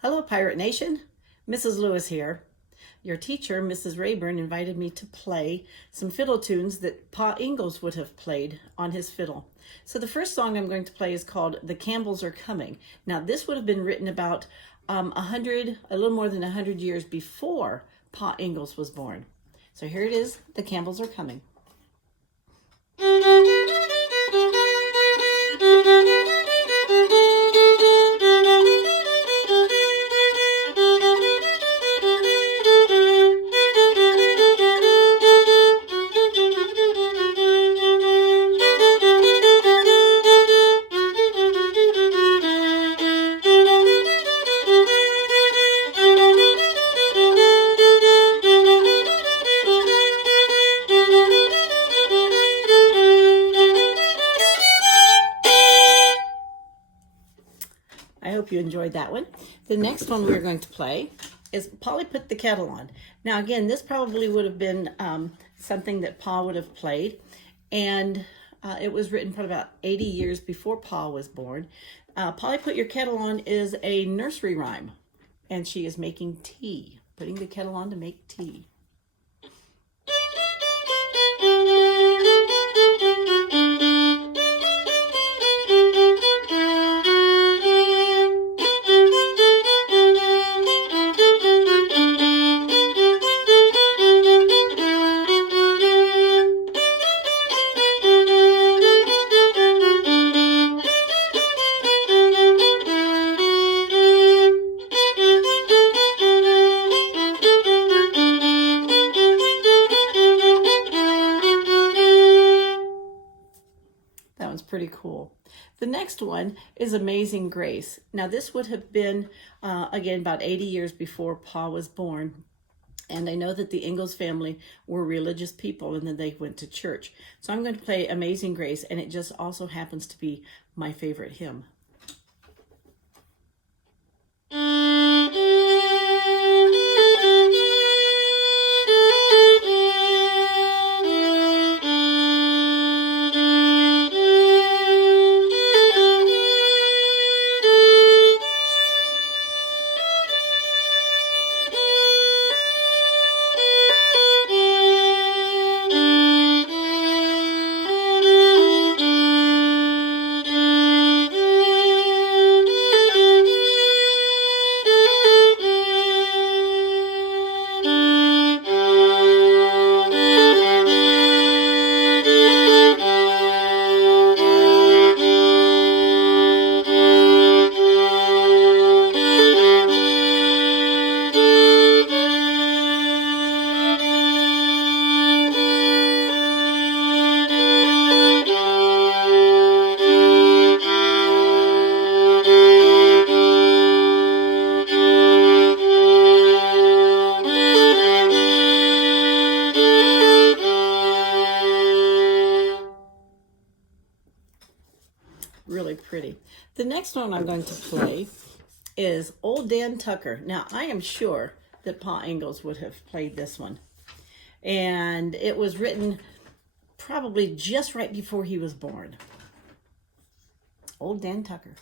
Hello, Pirate Nation. Mrs. Lewis here. Your teacher, Mrs. Rayburn, invited me to play some fiddle tunes that Pa Ingalls would have played on his fiddle. So the first song I'm going to play is called The Campbells Are Coming. Now, this would have been written about a little more than 100 years before Pa Ingalls was born. So here it is, The Campbells Are Coming. I hope you enjoyed that one. The next one we're going to play is Polly Put the Kettle On. Now again, this probably would have been something that Pa would have played, and it was written probably about 80 years before Pa was born. Polly Put Your Kettle On is a nursery rhyme, and she is making tea, putting the kettle on to make tea. That one's pretty cool. The next one is Amazing Grace. Now this would have been, again, about 80 years before Pa was born. And I know that the Ingalls family were religious people, and then they went to church. So I'm going to play Amazing Grace, and it just also happens to be my favorite hymn. Really pretty. The next one I'm going to play is Old Dan Tucker. Now, I am sure that Pa Ingalls would have played this one. And it was written probably just right before he was born. Old Dan Tucker.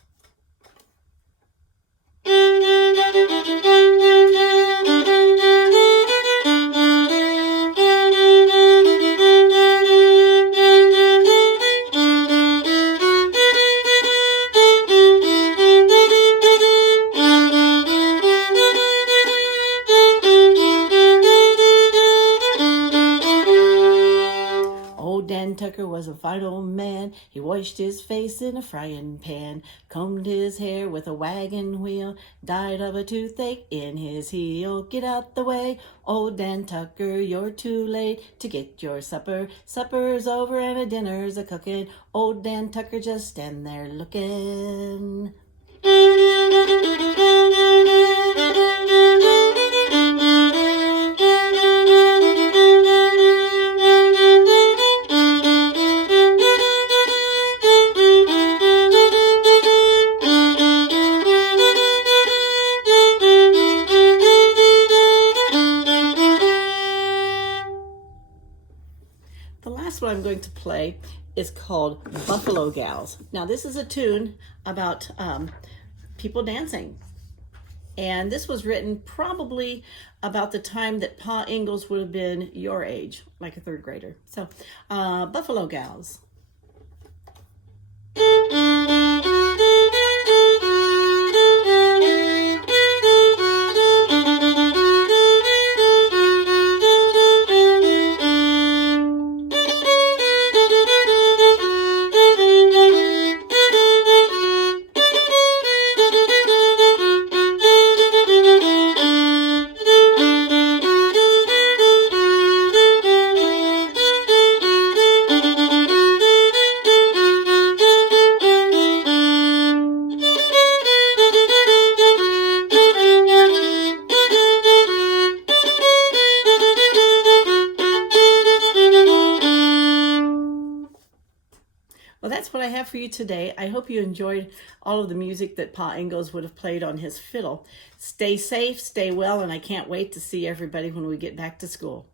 Old Dan Tucker was a fine old man. He washed his face in a frying pan, combed his hair with a wagon wheel, died of a toothache in his heel. Get out the way, old Dan Tucker, you're too late to get your supper. Supper's over and a dinner's a cooking. Old Dan Tucker, just stand there looking. The last one I'm going to play is called Buffalo Gals. Now this is a tune about people dancing. And this was written probably about the time that Pa Ingalls would have been your age, like a third grader. So, Buffalo Gals. Well, that's what I have for you today. I hope you enjoyed all of the music that Pa Ingalls would have played on his fiddle. Stay safe, stay well, and I can't wait to see everybody when we get back to school.